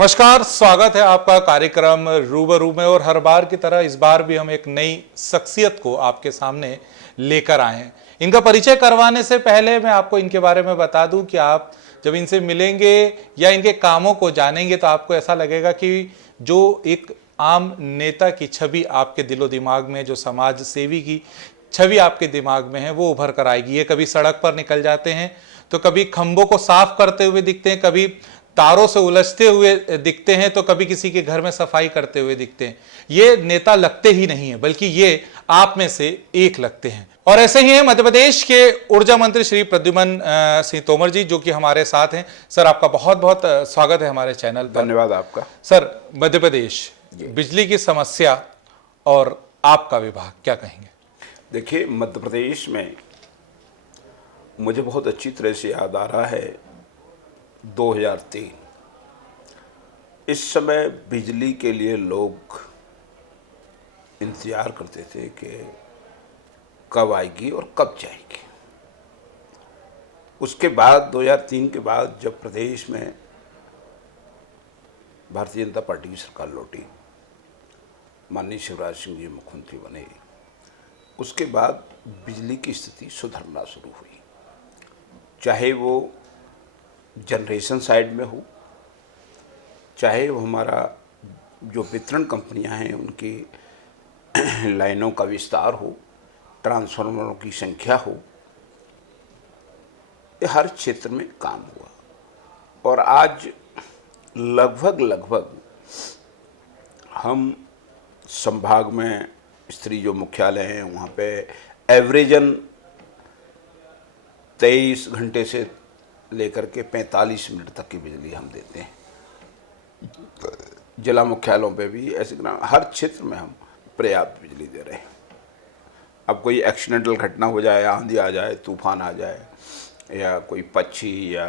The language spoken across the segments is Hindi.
नमस्कार, स्वागत है आपका कार्यक्रम रूबरू में। और हर बार की तरह इस बार भी हम एक नई शख्सियत को आपके सामने लेकर आए हैं। इनका परिचय करवाने से पहले मैं आपको इनके बारे में बता दूं कि आप जब इनसे मिलेंगे या इनके कामों को जानेंगे तो आपको ऐसा लगेगा कि जो एक आम नेता की छवि आपके दिलो दिमाग में, जो समाज सेवी की छवि आपके दिमाग में है, वो उभर कर आएगी। ये कभी सड़क पर निकल जाते हैं तो कभी खंभों को साफ करते हुए दिखते हैं, कभी तारों से उलझते हुए दिखते हैं, तो कभी किसी के घर में सफाई करते हुए दिखते हैं। ये नेता लगते ही नहीं है, बल्कि ये आप में से एक लगते हैं। और ऐसे ही हैं मध्य प्रदेश के ऊर्जा मंत्री श्री प्रद्युम्न सिंह तोमर जी, जो कि हमारे साथ हैं। सर, आपका बहुत बहुत स्वागत है हमारे चैनल पर। धन्यवाद आपका। सर, मध्य प्रदेश बिजली की समस्या और आपका विभाग, क्या कहेंगे? देखिए, मध्य प्रदेश में मुझे बहुत अच्छी तरह से याद आ रहा है 2003। इस समय बिजली के लिए लोग इंतज़ार करते थे कि कब आएगी और कब जाएगी। उसके बाद 2003 के बाद जब प्रदेश में भारतीय जनता पार्टी की सरकार लौटी, माननीय शिवराज सिंह जी मुख्यमंत्री बने, उसके बाद बिजली की स्थिति सुधरना शुरू हुई। चाहे वो जनरेशन साइड में हो, चाहे वो हमारा जो वितरण कंपनियां हैं उनकी लाइनों का विस्तार हो, ट्रांसफार्मरों की संख्या हो, ये हर क्षेत्र में काम हुआ। और आज लगभग हम संभाग में स्त्री जो मुख्यालय हैं वहाँ पे एवरेजन 23 घंटे से लेकर के 45 मिनट तक की बिजली हम देते हैं। जिला मुख्यालयों पे भी ऐसे हर क्षेत्र में हम पर्याप्त बिजली दे रहे हैं। अब कोई एक्सीडेंटल घटना हो जाए, आंधी आ जाए, तूफान आ जाए, या कोई पक्षी या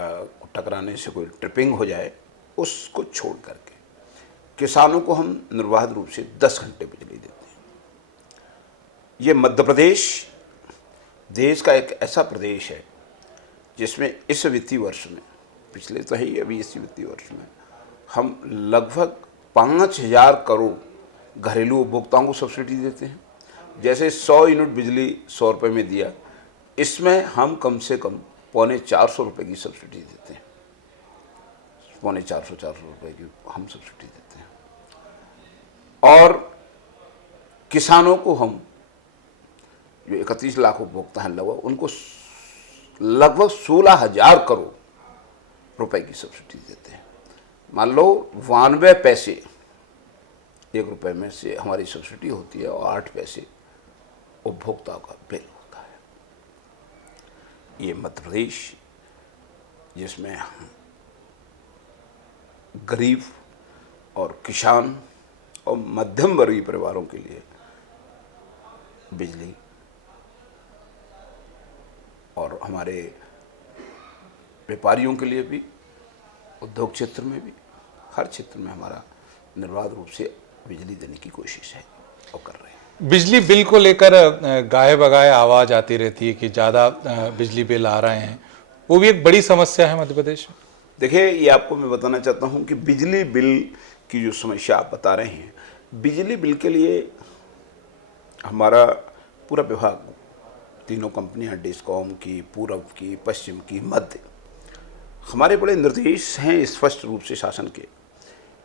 टकराने से कोई ट्रिपिंग हो जाए, उसको छोड़ करके किसानों को हम निर्बाध रूप से 10 घंटे बिजली देते हैं। ये मध्य प्रदेश देश का एक ऐसा प्रदेश है जिसमें इस वित्तीय वर्ष में, पिछले तो है ही, अभी इस वित्तीय वर्ष में हम लगभग 5000 करोड़ घरेलू उपभोक्ताओं को सब्सिडी देते हैं। जैसे 100 यूनिट बिजली 100 रुपये में दिया, इसमें हम कम से कम 450 रुपये की सब्सिडी देते हैं। 450 रुपये की हम सब्सिडी देते हैं। और किसानों को हम जो 31 लाख उपभोक्ता हैं लगभग, उनको लगभग 16,000 करोड़ रुपए की सब्सिडी देते हैं। मान लो 92 पैसे 1 रुपये में से हमारी सब्सिडी होती है और 8 पैसे उपभोक्ता का बिल होता है। ये मध्य प्रदेश जिसमें गरीब और किसान और मध्यम वर्गीय परिवारों के लिए बिजली, और हमारे व्यापारियों के लिए भी, उद्योग क्षेत्र में भी, हर क्षेत्र में हमारा निर्बाध रूप से बिजली देने की कोशिश है और कर रहे हैं। बिजली बिल को लेकर गाये बगाए आवाज़ आती रहती है कि ज़्यादा बिजली बिल आ रहे हैं, वो भी एक बड़ी समस्या है मध्य प्रदेश में। देखिए, ये आपको मैं बताना चाहता हूँ कि बिजली बिल की जो समस्या आप बता रहे हैं, बिजली बिल के लिए हमारा पूरा विभाग, तीनों कंपनियां, डिस्कॉम की, पूरब की, पश्चिम की, मध्य, हमारे बड़े निर्देश हैं स्पष्ट रूप से शासन के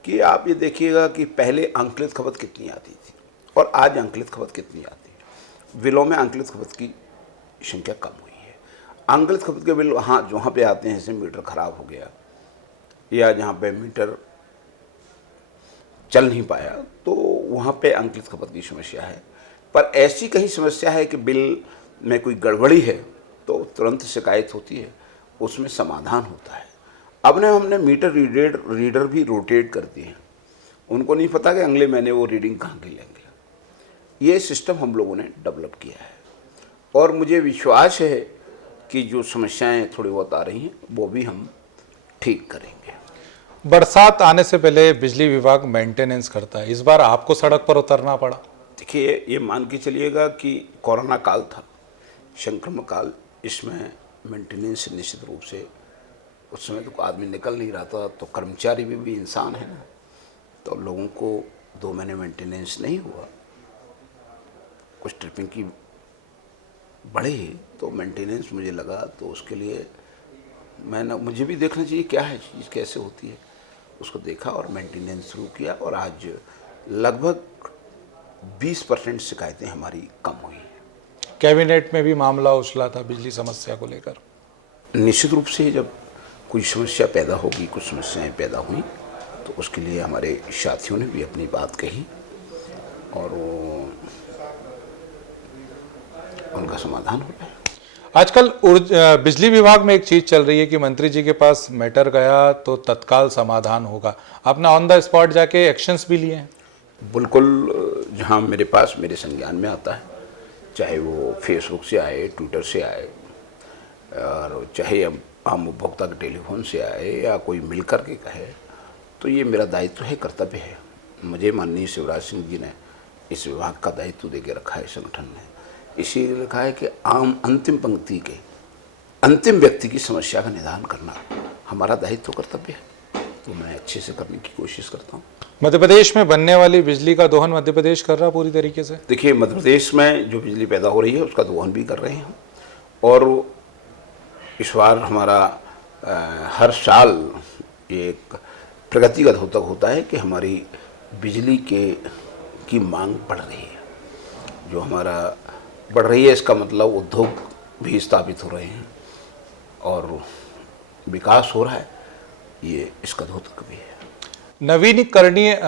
कि आप ये देखिएगा कि पहले अंकलित खपत कितनी आती थी और आज अंकलित खपत कितनी आती है। बिलों में अंकलित खपत की संख्या कम हुई है। अंकलित खपत के बिल हाँ जहाँ पे आते हैं, जैसे मीटर खराब हो गया या जहाँ पे मीटर चल नहीं पाया, तो वहाँ पे अंकलित खपत की समस्या है। पर ऐसी कहीं समस्या है कि बिल में कोई गड़बड़ी है तो तुरंत शिकायत होती है, उसमें समाधान होता है। अब ने हमने मीटर रीडर भी रोटेट कर दिए हैं। उनको नहीं पता कि अगले महीने वो रीडिंग कहाँ की लेंगे। ये सिस्टम हम लोगों ने डेवलप किया है और मुझे विश्वास है कि जो समस्याएं थोड़ी बहुत आ रही हैं वो भी हम ठीक करेंगे। बरसात आने से पहले बिजली विभाग मेंटेनेंस करता है, इस बार आपको सड़क पर उतरना पड़ा। देखिए, ये मान के चलिएगा कि कोरोना काल था, संक्रमण काल, इसमें मेंटेनेंस निश्चित रूप से उस समय तो आदमी निकल नहीं रहा था, तो कर्मचारी भी इंसान है ना, तो लोगों को 2 महीने मेंटेनेंस नहीं हुआ, कुछ ट्रिपिंग की बढ़ी तो मेंटेनेंस मुझे लगा, तो उसके लिए मुझे भी देखना चाहिए क्या है चीज़, कैसे होती है, उसको देखा और मेंटेनेंस शुरू किया, और आज लगभग 20% शिकायतें हमारी कम हुई हैं। कैबिनेट में भी मामला उछला था बिजली समस्या को लेकर। निश्चित रूप से जब कोई समस्या पैदा होगी, कुछ समस्याएं पैदा हुई, तो उसके लिए हमारे साथियों ने भी अपनी बात कही और उनका समाधान हो गया। आजकल बिजली विभाग में एक चीज चल रही है कि मंत्री जी के पास मैटर गया तो तत्काल समाधान होगा। आपने ऑन द स्पॉट जाके एक्शंस भी लिए हैं? बिल्कुल, जहाँ मेरे पास मेरे संज्ञान में आता है, चाहे वो फेसबुक से आए, ट्विटर से आए, और चाहे आम उपभोक्ता के टेलीफोन से आए या कोई मिल कर के कहे, तो ये मेरा दायित्व है, कर्तव्य है। मुझे माननीय शिवराज सिंह जी ने इस विभाग का दायित्व देके रखा है संगठन ने, इसीलिए लिखा है कि आम अंतिम पंक्ति के अंतिम व्यक्ति की समस्या का निदान करना हमारा दायित्व, कर्तव्य है, तो मैं अच्छे से करने की कोशिश करता हूँ। मध्य प्रदेश में बनने वाली बिजली का दोहन मध्य प्रदेश कर रहा पूरी तरीके से? देखिए, मध्य प्रदेश में जो बिजली पैदा हो रही है उसका दोहन भी कर रहे हैं, और इस बार हमारा हर साल एक प्रगतिगत होता है कि हमारी बिजली की मांग बढ़ रही है। जो हमारा बढ़ रही है, इसका मतलब उद्योग भी स्थापित हो रहे हैं और विकास हो रहा है, ये इसका द्योतक भी है। नवीनीकरणीय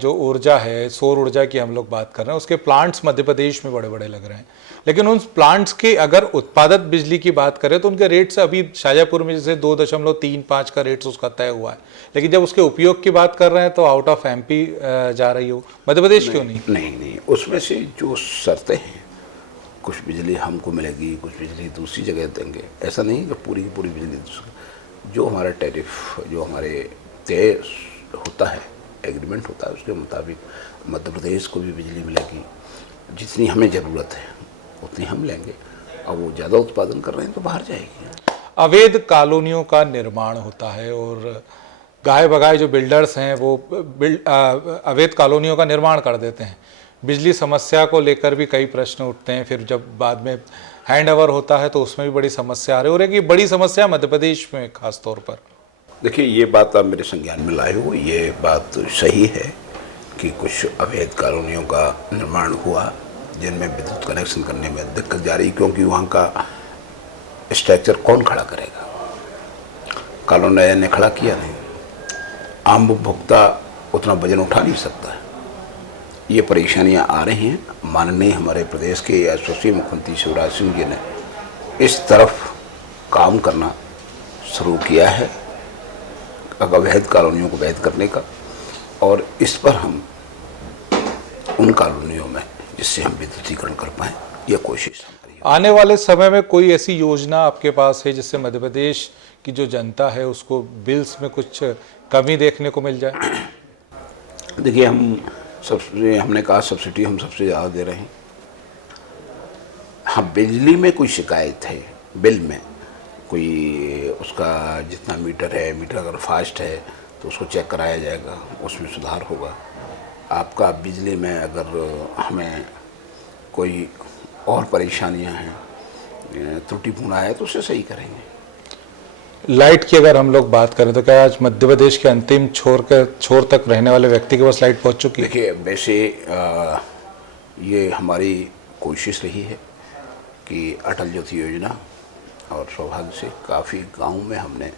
जो ऊर्जा है, सौर ऊर्जा की हम लोग बात कर रहे हैं, उसके प्लांट्स मध्य प्रदेश में बड़े बड़े लग रहे हैं, लेकिन उन प्लांट्स के अगर उत्पादित बिजली की बात करें तो उनके रेट्स अभी शाजापुर में जैसे 2.35 का रेट्स उसका तय हुआ है, लेकिन जब उसके उपयोग की बात कर रहे हैं तो आउट ऑफ एमपी जा रही हो, मध्य प्रदेश क्यों नहीं? नहीं, उसमें से जो शर्तें हैं, कुछ बिजली हमको मिलेगी, कुछ बिजली दूसरी जगह देंगे, ऐसा नहीं कि पूरी की पूरी बिजली। जो हमारा टैरिफ, जो हमारे तय होता है, एग्रीमेंट होता है, उसके मुताबिक मध्य प्रदेश को भी बिजली मिलेगी। जितनी हमें ज़रूरत है उतनी हम लेंगे, और वो ज़्यादा उत्पादन कर रहे हैं तो बाहर जाएगी। अवैध कॉलोनियों का निर्माण होता है और गाय बगाए जो बिल्डर्स हैं वो अवैध कॉलोनियों का निर्माण कर देते हैं। बिजली समस्या को लेकर भी कई प्रश्न उठते हैं, फिर जब बाद में हैंड ओवर होता है तो उसमें भी बड़ी समस्या आ रही है, और एक ये बड़ी समस्या मध्य प्रदेश में खास तौर पर। देखिए, ये बात आप मेरे संज्ञान में लाए हो, ये बात सही है कि कुछ अवैध कॉलोनियों का निर्माण हुआ जिनमें विद्युत कनेक्शन करने में दिक्कत जा रही, क्योंकि वहाँ का स्ट्रक्चर कौन खड़ा करेगा? कॉलोनी ने खड़ा किया नहीं, आम उपभोक्ता उतना वजन उठा नहीं सकता है। ये परेशानियाँ आ रही हैं। माननीय हमारे प्रदेश के यशस्वी मुख्यमंत्री शिवराज सिंह जी ने इस तरफ काम करना शुरू किया है, अवैध कॉलोनियों को वैध करने का, और इस पर हम उन कॉलोनियों में जिससे हम विद्युतीकरण कर पाएँ, यह कोशिश हमारी। आने वाले समय में कोई ऐसी योजना आपके पास है जिससे मध्य प्रदेश की जो जनता है उसको बिल्स में कुछ कमी देखने को मिल जाए? देखिए, हमने कहा सब्सिडी हम सबसे ज़्यादा दे रहे हैं। हाँ, बिजली में कोई शिकायत है, बिल में कोई उसका जितना मीटर है, मीटर अगर फास्ट है तो उसको चेक कराया जाएगा, उसमें सुधार होगा। आपका बिजली में अगर हमें कोई और परेशानियां हैं, त्रुटिपूर्ण है, तो उसे सही करेंगे। लाइट की अगर हम लोग बात करें तो क्या आज मध्य प्रदेश के अंतिम छोर तक रहने वाले व्यक्ति के पास लाइट पहुंच चुकी है? देखिए, वैसे ये हमारी कोशिश रही है कि अटल ज्योति योजना, और सौभाग्य से काफ़ी गांव में हमने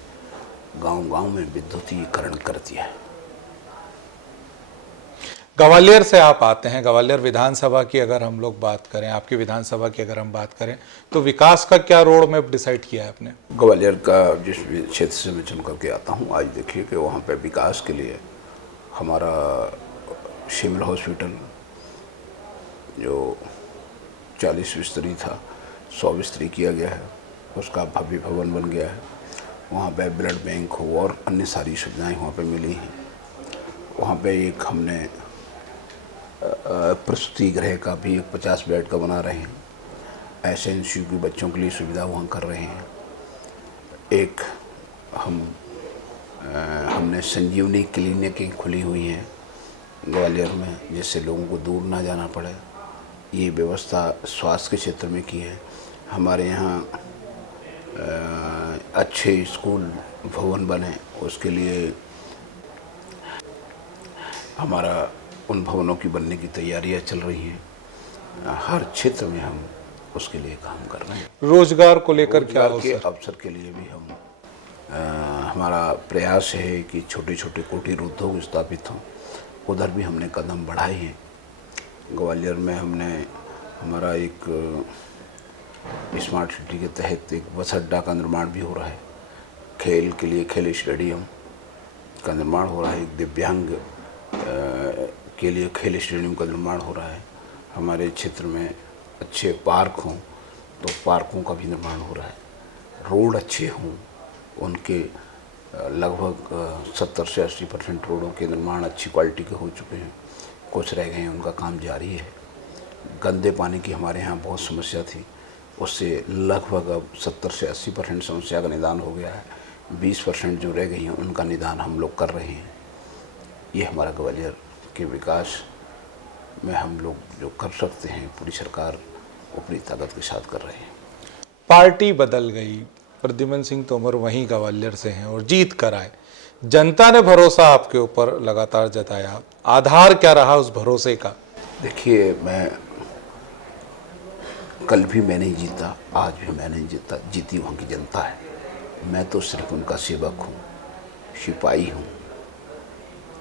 गांव में विद्युतीकरण कर दिया है। ग्वालियर से आप आते हैं, ग्वालियर विधानसभा की अगर हम लोग बात करें, आपकी विधानसभा की अगर हम बात करें, तो विकास का क्या रोड मैप डिसाइड किया है आपने? ग्वालियर का जिस क्षेत्र से मैं चुन करके आता हूँ, आज देखिए कि वहाँ पे विकास के लिए हमारा सिविल हॉस्पिटल जो 40 बिस्तरी था 100 बिस्तरी किया गया है, उसका भव्य भवन बन गया है। वहाँ पे ब्लड बैंक हो और अन्य सारी सुविधाएं वहाँ पे मिली हैं। वहाँ पे एक हमने प्रसूति गृह का भी एक 50 बेड का बना रहे हैं। SNCU के बच्चों के लिए सुविधा वहाँ कर रहे हैं। एक हमने संजीवनी क्लिनिकें खुली हुई हैं ग्वालियर में, जिससे लोगों को दूर ना जाना पड़े। ये व्यवस्था स्वास्थ्य के क्षेत्र में की है। हमारे यहाँ अच्छे स्कूल भवन बने, उसके लिए हमारा उन भवनों की बनने की तैयारियां चल रही हैं। हर क्षेत्र में हम उसके लिए काम कर रहे हैं। रोजगार को लेकर क्या रोजगार के अवसर? अवसर के लिए भी हम हमारा प्रयास है कि छोटे छोटे कुटीर उद्योग स्थापित हों। उधर भी हमने कदम बढ़ाए हैं। ग्वालियर में हमने हमारा एक स्मार्ट सिटी के तहत एक बस अड्डा का निर्माण भी हो रहा है। खेल के लिए खेल स्टेडियम का निर्माण हो रहा है। एक दिव्यांग के लिए खेल स्टेडियम का निर्माण हो रहा है। हमारे क्षेत्र में अच्छे पार्क हों तो पार्कों का भी निर्माण हो रहा है। रोड अच्छे हों, उनके लगभग 70 से 80% रोडों के निर्माण अच्छी क्वालिटी के हो चुके हैं। कुछ रह गए हैं, उनका काम जारी है। गंदे पानी की हमारे यहाँ बहुत समस्या थी, उससे लगभग अब 70 से 80% समस्या का निदान हो गया है। 20% जो रह गई हैं उनका निदान हम लोग कर रहे हैं। ये हमारा ग्वालियर के विकास में हम लोग जो कर सकते हैं, पूरी सरकार अपनी ताकत के साथ कर रहे हैं। पार्टी बदल गई, प्रद्युम्न सिंह तोमर वहीं ग्वालियर से हैं और जीत कर आए। जनता ने भरोसा आपके ऊपर लगातार जताया, आधार क्या रहा उस भरोसे का? देखिए, मैं कल भी मैं नहीं जीता, आज भी मैं नहीं जीता, जीती वहाँ की जनता है। मैं तो सिर्फ उनका सेवक हूँ, सिपाही हूँ,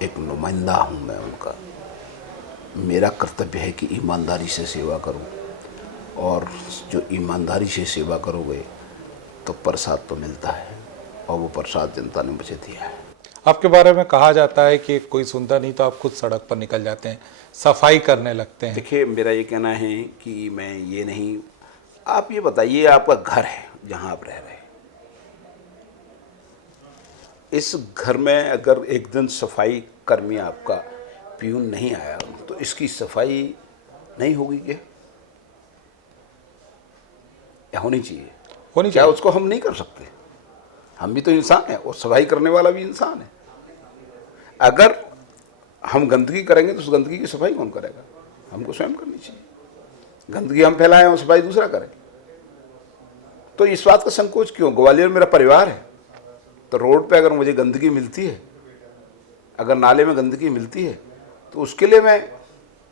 एक नुमाइंदा हूँ मैं उनका। मेरा कर्तव्य है कि ईमानदारी से सेवा करूँ, और जो ईमानदारी से सेवा करोगे तो प्रसाद तो मिलता है, और वो प्रसाद जनता ने मुझे दिया है। आपके बारे में कहा जाता है कि कोई सुनता नहीं तो आप खुद सड़क पर निकल जाते हैं, सफाई करने लगते हैं। देखिए, मेरा ये कहना है कि मैं ये नहीं, आप ये बताइए, आपका घर है जहाँ आप रह रहे हैं, इस घर में अगर एक दिन सफाई कर्मी आपका प्यून नहीं आया तो इसकी सफाई नहीं होगी क्या? या होनी चाहिए? होनी क्या चाहिए। उसको हम नहीं कर सकते? हम भी तो इंसान हैं, और सफाई करने वाला भी इंसान है। अगर हम गंदगी करेंगे तो उस गंदगी की सफाई कौन करेगा? हमको स्वयं करनी चाहिए। गंदगी हम फैलाएं और सफाई दूसरा करे, तो इस बात का संकोच क्यों? ग्वालियर मेरा परिवार है, तो रोड पे अगर मुझे गंदगी मिलती है, अगर नाले में गंदगी मिलती है, तो उसके लिए मैं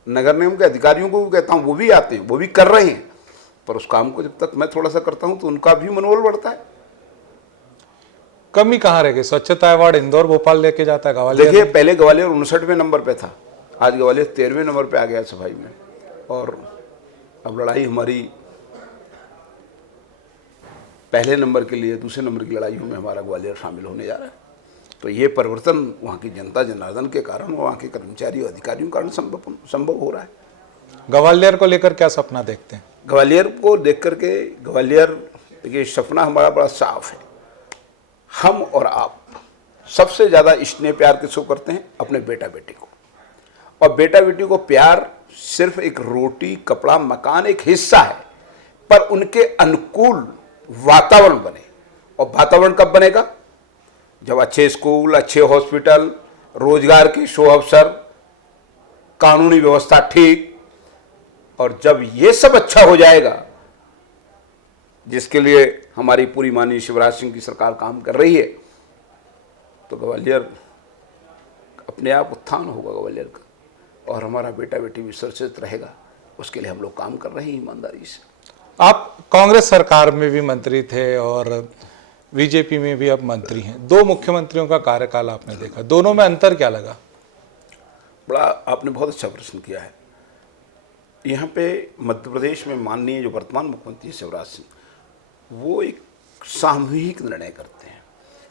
नगर निगम के अधिकारियों को भी कहता हूँ, वो भी आते हैं, वो भी कर रहे हैं, पर उस काम को जब तक मैं थोड़ा सा करता हूँ तो उनका भी मनोबल बढ़ता है। कमी कहाँ रह गई? स्वच्छता अवार्ड इंदौर भोपाल लेके जाता है, ग्वालियर देखिए, पहले ग्वालियर 59वें नंबर पे था, आज ग्वालियर 13वें नंबर पे आ गया सफाई में। और अब लड़ाई हमारी पहले नंबर के लिए, दूसरे नंबर की लड़ाइयों में हमारा ग्वालियर शामिल होने जा रहा है। तो ये परिवर्तन वहाँ की जनता जनार्दन के कारण, वहाँ के कर्मचारी और अधिकारियों के कारण संभव हो रहा है। ग्वालियर को लेकर क्या सपना देखते हैं? ग्वालियर को देख करके, ग्वालियर, देखिए, सपना हमारा बड़ा साफ है। हम और आप सबसे ज़्यादा स्नेह प्यार किसको करते हैं? अपने बेटा बेटी को। और बेटा बेटी को प्यार सिर्फ एक रोटी, कपड़ा, मकान एक हिस्सा है, पर उनके अनुकूल वातावरण बने। और वातावरण कब बनेगा? जब अच्छे स्कूल, अच्छे हॉस्पिटल, रोजगार के शो अवसर, कानूनी व्यवस्था ठीक, और जब ये सब अच्छा हो जाएगा, जिसके लिए हमारी पूरी माननीय शिवराज सिंह की सरकार काम कर रही है, तो ग्वालियर अपने आप उत्थान होगा ग्वालियर का, और हमारा बेटा बेटी भी सुरक्षित रहेगा। उसके लिए हम लोग काम कर रहे हैं ईमानदारी से। आप कांग्रेस सरकार में भी मंत्री थे और बीजेपी में भी अब मंत्री हैं। दो मुख्यमंत्रियों का कार्यकाल आपने देखा, दोनों में अंतर क्या लगा? बड़ा आपने बहुत अच्छा प्रश्न किया है। यहाँ पे मध्य प्रदेश में माननीय जो वर्तमान मुख्यमंत्री शिवराज सिंह, वो एक सामूहिक निर्णय करते हैं,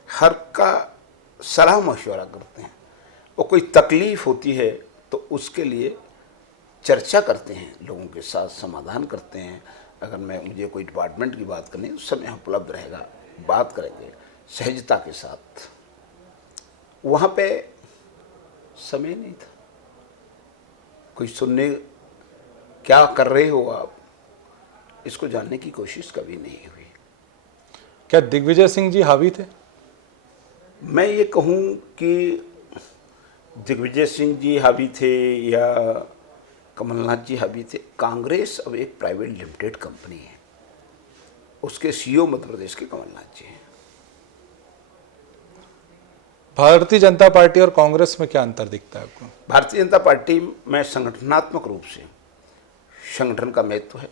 हर का सलाह मशवरा करते हैं। और कोई तकलीफ होती है तो उसके लिए चर्चा करते हैं, लोगों के साथ समाधान करते हैं। अगर मुझे कोई डिपार्टमेंट की बात करनी है, उस समय उपलब्ध रहेगा, बात करेंगे सहजता के साथ। वहाँ पे समय नहीं था कोई सुनने, क्या कर रहे हो आप, इसको जानने की कोशिश कभी नहीं हुई। क्या दिग्विजय सिंह जी हावी थे? मैं ये कहूँ कि दिग्विजय सिंह जी हावी थे या कमलनाथ जी हावी थे, कांग्रेस अब एक प्राइवेट लिमिटेड कंपनी है, उसके सीईओ मध्य प्रदेश के कमलनाथ जी हैं। भारतीय जनता पार्टी और कांग्रेस में क्या अंतर दिखता है आपको? भारतीय जनता पार्टी में संगठनात्मक रूप से संगठन का महत्व है।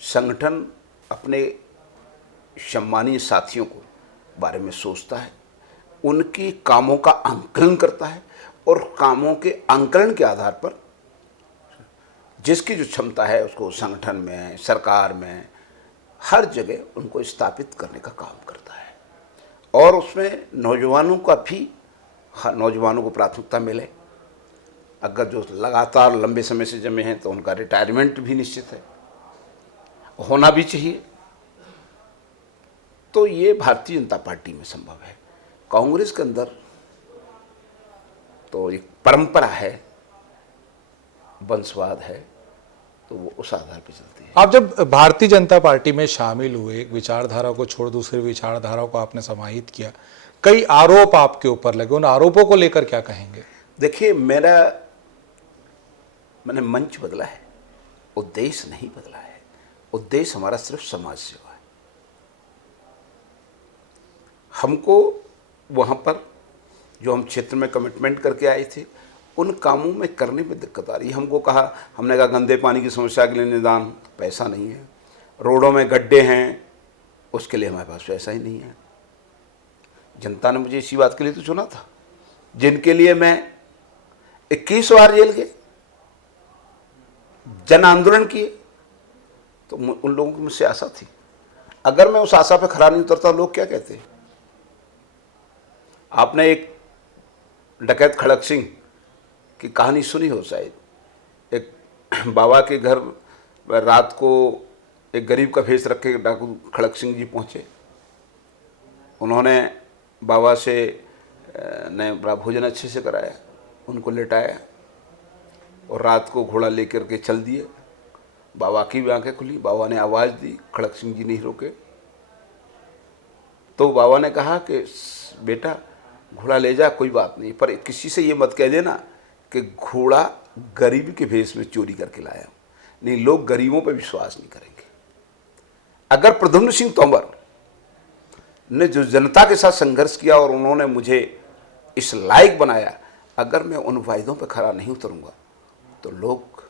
संगठन अपने सम्मानीय साथियों को बारे में सोचता है, उनकी कामों का आंकलन करता है और कामों के आंकलन के आधार पर जिसकी जो क्षमता है उसको संगठन में, सरकार में, हर जगह उनको स्थापित करने का काम करता है। और उसमें नौजवानों का भी, नौजवानों को प्राथमिकता मिले। अगर जो लगातार लंबे समय से जमे हैं तो उनका रिटायरमेंट भी निश्चित है, होना भी चाहिए। तो ये भारतीय जनता पार्टी में संभव है। कांग्रेस के अंदर तो एक परंपरा है, वंशवाद है, तो वो उस आधार पर चलती है। आप जब भारतीय जनता पार्टी में शामिल हुए, एक विचारधारा को छोड़ दूसरी विचारधारा को आपने समाहित किया, कई आरोप आपके ऊपर लगे, उन आरोपों को लेकर क्या कहेंगे? देखिए, मैंने मंच बदला है, उद्देश्य नहीं बदला है। उद्देश्य हमारा सिर्फ समाज सेवा है। हमको वहाँ पर जो हम क्षेत्र में कमिटमेंट करके आए थे, उन कामों में करने में दिक्कत आ रही है। हमने कहा गंदे पानी की समस्या के लिए निदान, पैसा नहीं है। रोडों में गड्ढे हैं, उसके लिए हमारे पास पैसा ही नहीं है। जनता ने मुझे इसी बात के लिए तो चुना था, जिनके लिए मैं 21 बार जेल गए, जन आंदोलन किए, तो उन लोगों की मुझसे आशा थी। अगर मैं उस आशा पे खरा नहीं उतरता, लोग क्या कहते हैं? आपने एक डकैत खड़क सिंह की कहानी सुनी हो शायद। एक बाबा के घर रात को एक गरीब का भेष रख के डाकू खड़क सिंह जी पहुँचे। उन्होंने बाबा से ने बड़ा भोजन अच्छे से कराया, उनको लेटाया और रात को घोड़ा लेकर के चल दिए। बाबा की भी आंखें खुली, बाबा ने आवाज़ दी, खड़क सिंह जी नहीं रोके। तो बाबा ने कहा कि बेटा घोड़ा ले जा, कोई बात नहीं, पर किसी से ये मत कह देना कि घोड़ा गरीब के भेष में चोरी करके लाया। नहीं, लोग गरीबों पर विश्वास नहीं करेंगे। अगर प्रद्युम्न सिंह तोमर ने जो जनता के साथ संघर्ष किया और उन्होंने मुझे इस लायक बनाया, अगर मैं उन वायदों पर खरा नहीं उतरूंगा तो लोग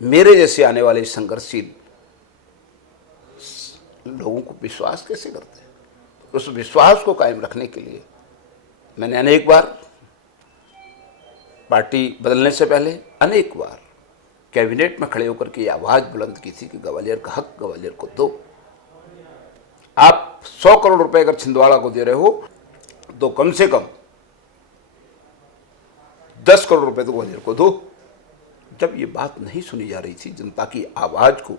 मेरे जैसे आने वाले संघर्षशील लोगों को विश्वास कैसे करते हैं? उस विश्वास को कायम रखने के लिए मैंने अनेक बार पार्टी बदलने से पहले अनेक बार कैबिनेट में खड़े होकर के आवाज़ बुलंद की थी कि ग्वालियर का हक ग्वालियर को दो। आप 100 करोड़ रुपए अगर छिंदवाड़ा को दे रहे हो तो कम से कम 10 करोड़ रुपए तो ग्वालियर को दो। जब ये बात नहीं सुनी जा रही थी, जनता की आवाज़ को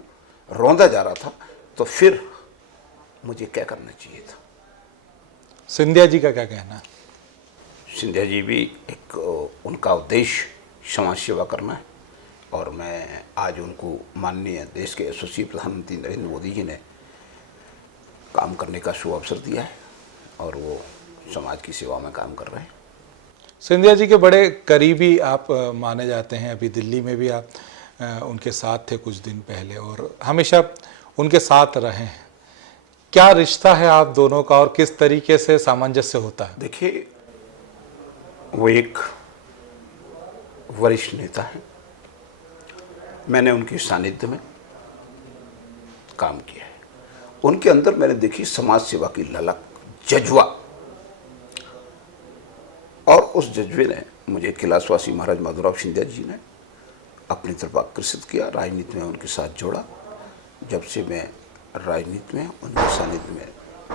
रौंदा जा रहा था, तो फिर मुझे क्या करना चाहिए था? सिंधिया जी का क्या कहना है? सिंधिया जी भी एक, उनका उद्देश्य समाज सेवा करना है और मैं आज उनको माननीय देश के यशस्वी प्रधानमंत्री नरेंद्र मोदी जी ने काम करने का शुभ अवसर दिया है और वो समाज की सेवा में काम कर रहे हैं। सिंधिया जी के बड़े करीबी आप माने जाते हैं। अभी दिल्ली में भी आप उनके साथ थे कुछ दिन पहले और हमेशा उनके साथ रहे हैं। क्या रिश्ता है आप दोनों का और किस तरीके से सामंजस्य होता है? देखिए, वो एक वरिष्ठ नेता है। मैंने उनके सानिध्य में काम किया है। उनके अंदर मैंने देखी समाज सेवा की ललक, जज्बा, और उस जज्बे ने मुझे कैलाशवासी महाराज माधवराव सिंधिया जी ने अपनी तरफ आकर्षित किया, राजनीति में उनके साथ जोड़ा। जब से मैं राजनीति में उनके सानिध्य में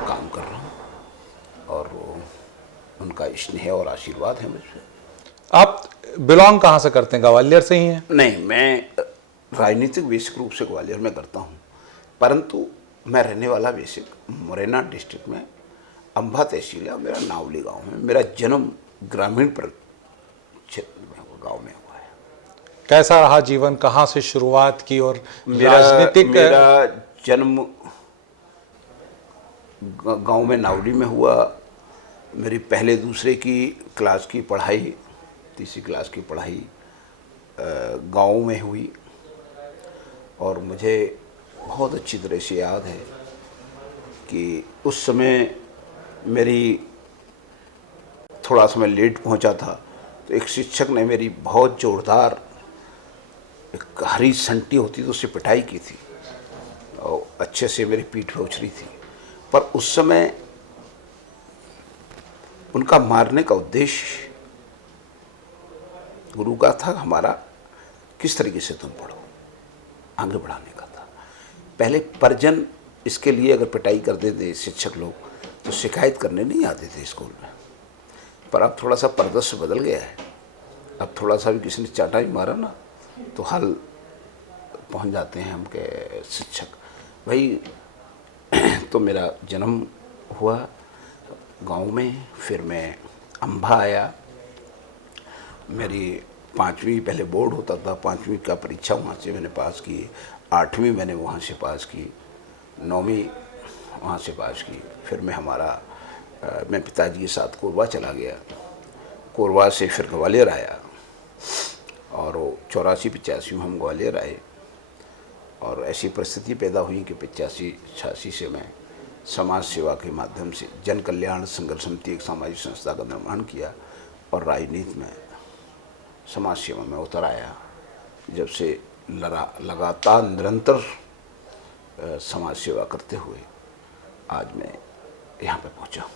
काम कर रहा हूँ और उनका स्नेह और आशीर्वाद है मुझ पर। आप बिलोंग कहाँ से करते हैं? ग्वालियर से ही हैं? नहीं, मैं राजनीतिक बेसिक रूप से ग्वालियर में करता हूँ, परंतु मैं रहने वाला बेसिक मुरैना डिस्ट्रिक्ट में अंबा तहसील है। मेरा नावली गांव है। मेरा जन्म ग्रामीण क्षेत्र में गांव में हुआ है। कैसा रहा जीवन? कहाँ से शुरुआत की और राजनीतिक? मेरा जन्म गांव में नावली में हुआ मेरी पहले दूसरे की क्लास की पढ़ाई, तीसरी क्लास की पढ़ाई गांव में हुई। और मुझे बहुत अच्छी तरह से याद है कि उस समय मेरी थोड़ा सा मैं लेट पहुंचा था, तो एक शिक्षक ने मेरी बहुत ज़ोरदार, एक हरी संटी होती तो उससे पिटाई की थी और अच्छे से मेरी पीठ पे उछली थी। पर उस समय उनका मारने का उद्देश्य गुरु का था, हमारा किस तरीके से तुम पढ़ो, आगे बढ़ाने का था। पहले परिजन इसके लिए अगर पिटाई करते थे शिक्षक लोग, तो शिकायत करने नहीं आते थे स्कूल में। पर अब थोड़ा सा परिदृश्य बदल गया है। अब थोड़ा सा भी किसी ने चाटा ही मारा ना, तो हल पहुंच जाते हैं हम के शिक्षक। भाई तो मेरा जन्म हुआ गांव में, फिर मैं अम्बा आया। मेरी 5वीं, पहले बोर्ड होता था, 5वीं का परीक्षा वहाँ से मैंने पास की, 8वीं मैंने वहाँ से पास की, 9वीं वहाँ से पास की। फिर मैं पिताजी के साथ कोरबा चला गया। कोरबा से फिर ग्वालियर आया और 84-85 में हम ग्वालियर आए। और ऐसी परिस्थिति पैदा हुई कि 85-86 से मैं समाज सेवा के माध्यम से जन कल्याण संघर्ष समिति, एक सामाजिक संस्था का निर्माण किया और राजनीति में, समाज सेवा में उतर आया। जब से लगातार निरंतर समाज सेवा करते हुए आज मैं यहाँ पे पहुँचा।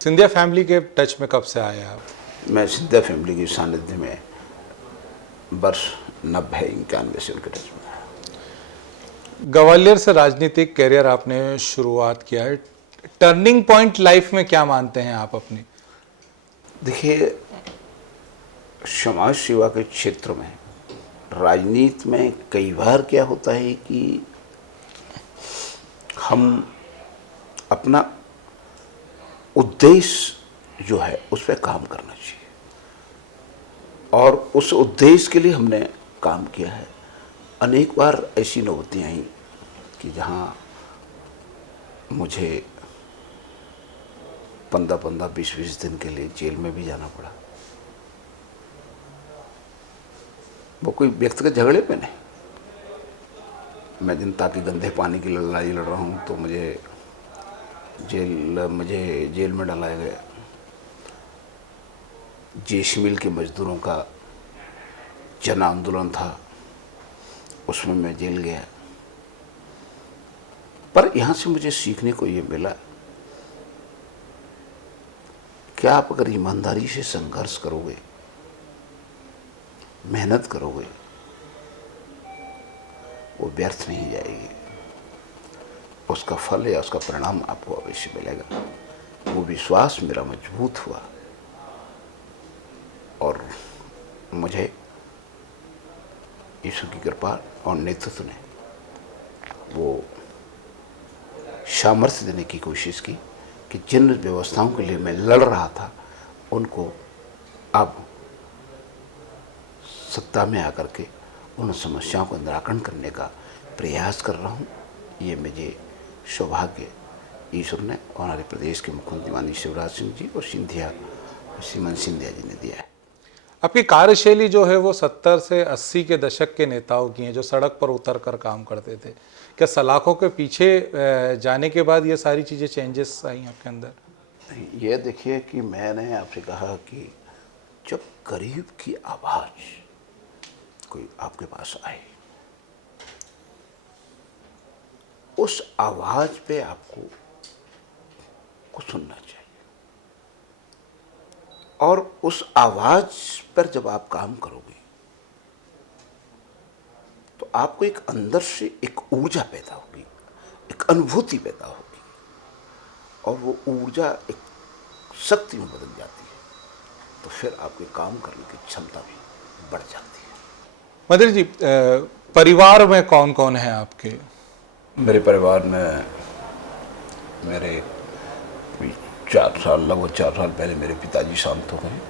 सिंधिया फैमिली के टच में कब से आए आप? मैं सिंधिया फैमिली की सानिध्य में वर्ष 90-91 से उनके टच में आया। ग्वालियर से राजनीतिक करियर आपने शुरुआत किया है, टर्निंग पॉइंट लाइफ में क्या मानते हैं आप अपनी? देखिए, समाज सेवा के क्षेत्र में, राजनीति में कई बार क्या होता है कि हम अपना उद्देश्य जो है उस पर काम करना चाहिए, और उस उद्देश्य के लिए हमने काम किया है। अनेक बार ऐसी नौबतें आई कि जहाँ मुझे 15-15, 20-20 दिन के लिए जेल में भी जाना पड़ा। वो कोई व्यक्तिगत झगड़े पे नहीं, मैं जनता के गंदे पानी की लड़ाई लड़ रहा हूँ, तो मुझे जेल में डाला गया। जेश मिल के मजदूरों का जन आंदोलन था, उसमें मैं जेल गया। पर यहाँ से मुझे सीखने को ये मिला कि आप अगर ईमानदारी से संघर्ष करोगे, मेहनत करोगे, वो व्यर्थ नहीं जाएगी, उसका फल या उसका परिणाम आपको अवश्य मिलेगा। वो विश्वास मेरा मजबूत हुआ और मुझे ईश्वर की कृपा और नेतृत्व ने वो सामर्थ्य देने की कोशिश की कि जिन व्यवस्थाओं के लिए मैं लड़ रहा था, उनको अब सत्ता में आकर के उन समस्याओं को निराकरण करने का प्रयास कर रहा हूँ। ये मुझे सौभाग्य ईश्वर ने और हमारे प्रदेश के मुख्यमंत्री माननीय शिवराज सिंह जी और श्रीमान सिंधिया जी ने दिया है। आपकी कार्यशैली जो है वो 70 से 80 के दशक के नेताओं की है, जो सड़क पर उतर कर काम करते थे। क्या सलाखों के पीछे जाने के बाद ये सारी चीज़ें चेंजेस आई आपके अंदर? ये देखिए कि मैंने आपसे कहा कि जब गरीब की आवाज़ कोई आपके पास आए, उस आवाज़ पे आपको कुछ सुनना चाहिए, और उस आवाज़ पर जब आप काम करोगे तो आपको एक अंदर से एक ऊर्जा पैदा होगी, एक अनुभूति पैदा होगी, और वो ऊर्जा एक शक्ति में बदल जाती है। तो फिर आपके काम करने की क्षमता भी बढ़ जाती है। मंत्री जी, परिवार में कौन कौन है आपके? मेरे परिवार में मेरे लगभग 4 साल पहले मेरे पिताजी शांत हो गए।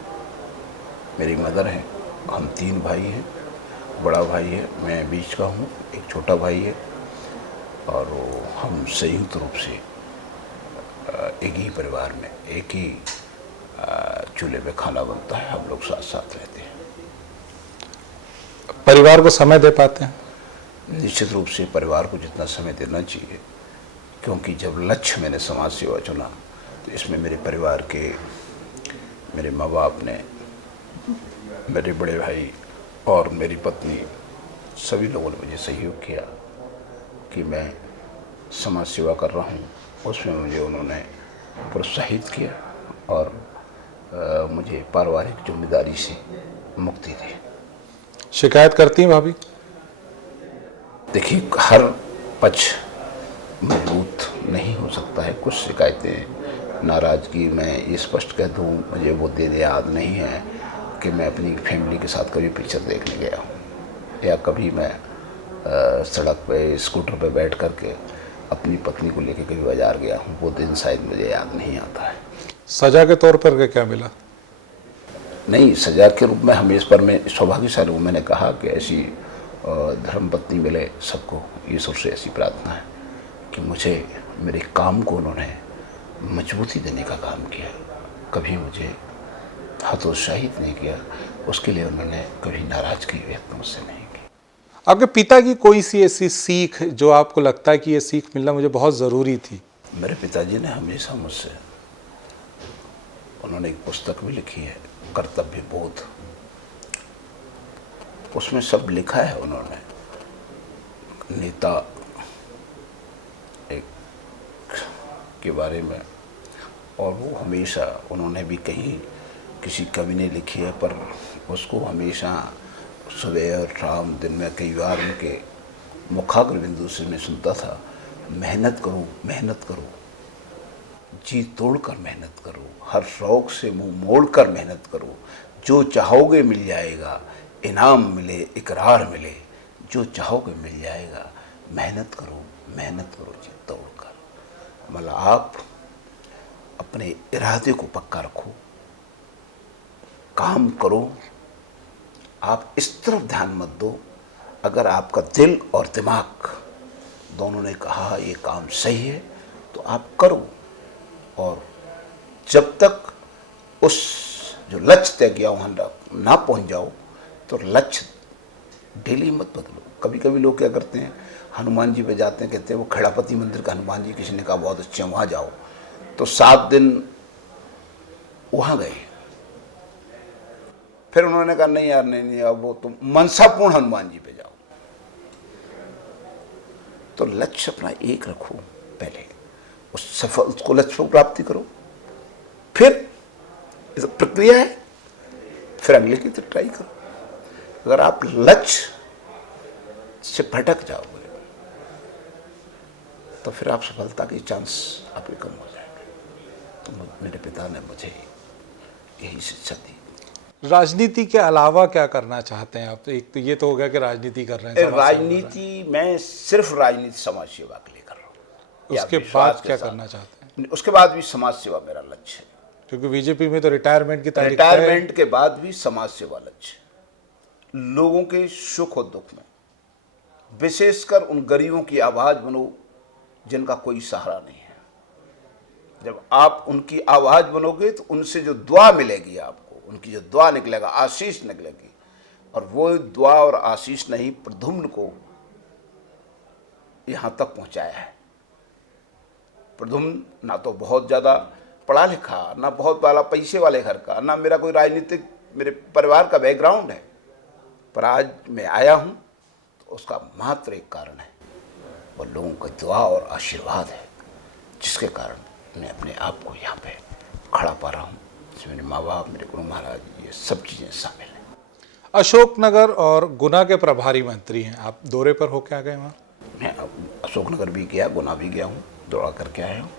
मेरी मदर है, हम 3 भाई हैं। बड़ा भाई है, मैं बीच का हूँ, एक छोटा भाई है, और हम संयुक्त रूप से एक ही परिवार में, एक ही चूल्हे पे खाना बनता है, हम लोग साथ साथ रहते हैं। परिवार को समय दे पाते हैं? निश्चित रूप से परिवार को जितना समय देना चाहिए, क्योंकि जब लक्ष्य मैंने समाज सेवा चुना तो इसमें मेरे परिवार के, मेरे माँ बाप ने, मेरे बड़े भाई और मेरी पत्नी, सभी लोगों ने मुझे सहयोग किया कि मैं समाज सेवा कर रहा हूँ। उसमें मुझे उन्होंने प्रोत्साहित किया और मुझे पारिवारिक जिम्मेदारी से मुक्ति दी। शिकायत करती हैं भाभी? देखिए, हर पक्ष मजबूत नहीं हो सकता है। कुछ शिकायतें, नाराज़गी, मैं ये स्पष्ट कह दूँ, मुझे वो दिन याद नहीं है कि मैं अपनी फैमिली के साथ कभी पिक्चर देखने गया हूँ या कभी मैं सड़क पे स्कूटर पे बैठ कर के अपनी पत्नी को लेकर कभी बाजार गया हूँ। वो दिन शायद मुझे याद नहीं आता है। सजा के तौर पर क्या मिला? नहीं, सजा के रूप में हमें इस पर मैं सौभाग्यशाली हूँ। मैंने कहा कि ऐसी धर्म पत्नी मिले सबको, ईश्वर से ऐसी प्रार्थना है कि मुझे, मेरे काम को उन्होंने मजबूती देने का काम किया, कभी मुझे हतोत्साहित नहीं किया। उसके लिए उन्होंने कभी नाराज़गी व्यक्त मुझसे नहीं की। आपके पिता की कोई सी ऐसी सीख जो आपको लगता है कि ये सीख मिलना मुझे बहुत ज़रूरी थी? मेरे पिताजी ने हमेशा मुझसे, उन्होंने एक पुस्तक भी लिखी है, कर्तव्य बोध। उसमें सब लिखा है उन्होंने। नेता एक के बारे में, और वो हमेशा, उन्होंने भी कहीं किसी कवि ने लिखी है, पर उसको हमेशा सुबह और शाम, दिन में कई बार उनके मुखाग्र बिंदु से मैं सुनता था, मेहनत करो, मेहनत करो, जी तोड़कर मेहनत करो, हर शौक से मुंह मोड़कर मेहनत करो, जो चाहोगे मिल जाएगा, इनाम मिले, इकरार मिले, जो चाहोगे मिल जाएगा, मेहनत करो, मेहनत करो जी तोड़कर। मतलब आप अपने इरादे को पक्का रखो, काम करो, आप इस तरफ ध्यान मत दो। अगर आपका दिल और दिमाग दोनों ने कहा ये काम सही है तो आप करो, और जब तक उस जो लक्ष्य तय किया वहाँ ना पहुँच जाओ तो लक्ष्य डेली मत बदलो। कभी कभी लोग क्या करते हैं, हनुमान जी पे जाते हैं, कहते हैं वो खेड़ापति मंदिर का हनुमान जी, किसी ने कहा बहुत अच्छे हैं वहाँ जाओ, तो 7 दिन वहाँ गए, फिर उन्होंने कहा नहीं यार, नहीं अब वो तुम मनसापूर्ण हनुमान जी पे जाओ। तो लक्ष्य अपना एक रखो, पहले उस सफल उसको लक्ष्य को प्राप्ति करो, फिर इस प्रक्रिया है, फिर अगले की तो ट्राई करो। अगर आप लक्ष्य से भटक जाओगे तो फिर आप सफलता के चांस आपके कम हो जाएंगे। तो मेरे पिता ने मुझे यही शिक्षा दी। राजनीति के अलावा क्या करना चाहते हैं आप? एक तो ये तो हो गया कि राजनीति कर रहे हैं, समाज सेवा कर रहे हैं। राजनीति, मैं सिर्फ राजनीति समाज सेवा के लिए कर रहा हूँ। उसके बाद क्या करना चाहते हैं? उसके बाद भी समाज सेवा मेरा लक्ष्य है, क्योंकि बीजेपी में तो रिटायरमेंट की तारीख है। रिटायरमेंट के बाद भी समाज सेवा लक्ष्य, लोगों के सुख और दुख में, विशेषकर उन गरीबों की आवाज बनो जिनका कोई सहारा नहीं है। जब आप उनकी आवाज बनोगे तो उनसे जो दुआ मिलेगी आपको, उनकी जो दुआ निकलेगा, आशीष निकलेगी, और वो दुआ और आशीष नहीं प्रद्युम्न को यहां तक पहुंचाया है। प्रद्युम्न ना तो बहुत ज़्यादा पढ़ा लिखा, ना बहुत वाला पैसे वाले घर का, ना मेरा कोई राजनीतिक मेरे परिवार का बैकग्राउंड है, पर आज मैं आया हूं तो उसका मात्र एक कारण है, वो लोगों का दुआ और आशीर्वाद है, जिसके कारण मैं अपने आप को यहाँ पे खड़ा पा रहा हूँ। इसमें मेरे माँ बाप, मेरे गुरु महाराज, ये सब चीज़ें शामिल हैं। अशोकनगर और गुना के प्रभारी मंत्री हैं आप, दौरे पर होके आ गए वहाँ? मैं अशोकनगर भी गया, गुना भी गया हूँ, दौड़ा करके आया हूँ।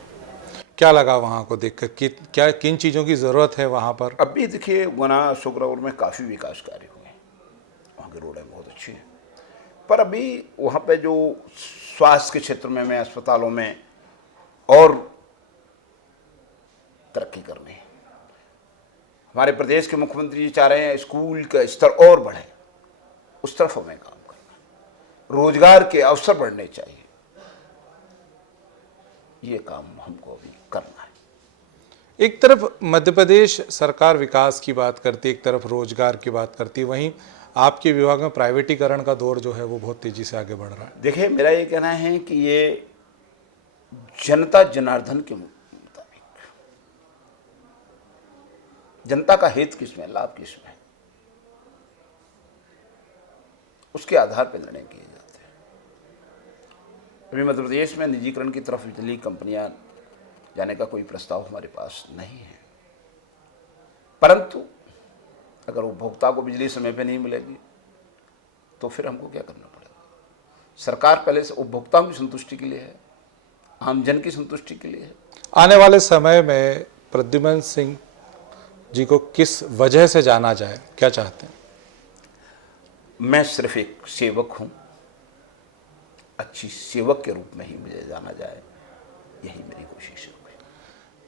क्या लगा वहाँ को देखकर कि क्या किन चीज़ों की ज़रूरत है वहाँ पर? अभी देखिए, गुना अशोकनगर में काफ़ी विकास कार्य हुए हैं, वहाँ की रोडें बहुत अच्छी हैं, पर अभी वहाँ पे जो स्वास्थ्य के क्षेत्र में अस्पतालों में और तरक्की करनी है। हमारे प्रदेश के मुख्यमंत्री जी चाह रहे हैं स्कूल का स्तर और बढ़े, उस तरफ हमें काम करना है, रोजगार के अवसर बढ़ने चाहिए, ये काम हमको अभी करना है। एक तरफ मध्य प्रदेश सरकार विकास की बात करती है, एक तरफ रोजगार की बात करती है, वहीं आपके विभाग में प्राइवेटीकरण का दौर जो है वो बहुत तेजी से आगे बढ़ रहा है। देखिए, मेरा ये कहना है कि ये जनता जनार्दन के मुताबिक, जनता का हित किसमें, लाभ किसमें, उसके आधार पर निर्णय किए जाते हैं। अभी मध्य प्रदेश में निजीकरण की तरफ बिजली कंपनियां जाने का कोई प्रस्ताव हमारे पास नहीं है, परंतु अगर उपभोक्ता को बिजली समय पे नहीं मिलेगी तो फिर हमको क्या करना पड़ेगा। सरकार पहले से उपभोक्ताओं की संतुष्टि के लिए है, आम जन की संतुष्टि के लिए है। आने वाले समय में प्रद्युमन सिंह जी को किस वजह से जाना जाए, क्या चाहते हैं? मैं सिर्फ एक सेवक हूं, अच्छी सेवक के रूप में ही मुझे जाना जाए, यही मेरी कोशिश है।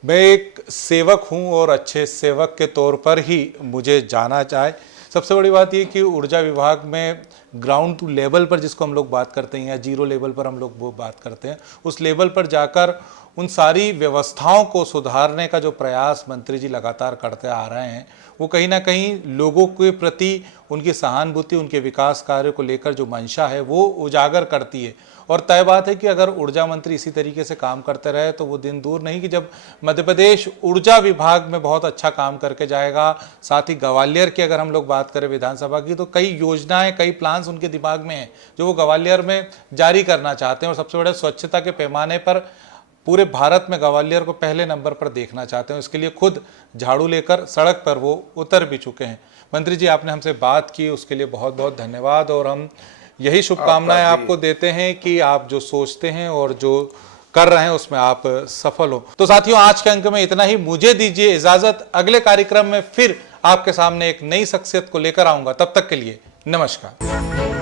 मैं एक सेवक हूं और अच्छे सेवक के तौर पर ही मुझे जाना चाहे। सबसे बड़ी बात यह कि ऊर्जा विभाग में ग्राउंड टू लेवल पर, जिसको हम लोग बात करते हैं, या जीरो लेवल पर हम लोग वो बात करते हैं, उस लेवल पर जाकर उन सारी व्यवस्थाओं को सुधारने का जो प्रयास मंत्री जी लगातार करते आ रहे हैं, वो कहीं ना कहीं लोगों के प्रति उनकी सहानुभूति, उनके विकास कार्य को लेकर जो मंशा है वो उजागर करती है। और तय बात है कि अगर ऊर्जा मंत्री इसी तरीके से काम करते रहे तो वो दिन दूर नहीं कि जब मध्य प्रदेश ऊर्जा विभाग में बहुत अच्छा काम करके जाएगा। साथ ही ग्वालियर की अगर हम लोग बात करें विधानसभा की, तो कई योजनाएं, कई प्लान्स उनके दिमाग में हैं जो वो ग्वालियर में जारी करना चाहते हैं। और सबसे बड़े स्वच्छता के पैमाने पर पूरे भारत में ग्वालियर को पहले नंबर पर देखना चाहते हैं। इसके लिए खुद झाड़ू लेकर सड़क पर वो उतर भी चुके हैं। मंत्री जी, आपने हमसे बात की, उसके लिए बहुत बहुत धन्यवाद। और हम यही शुभकामनाएं आपको देते हैं कि आप जो सोचते हैं और जो कर रहे हैं उसमें आप सफल हो। तो साथियों, आज के अंक में इतना ही। मुझे दीजिए इजाजत। अगले कार्यक्रम में फिर आपके सामने एक नई शख्सियत को लेकर आऊंगा। तब तक के लिए नमस्कार।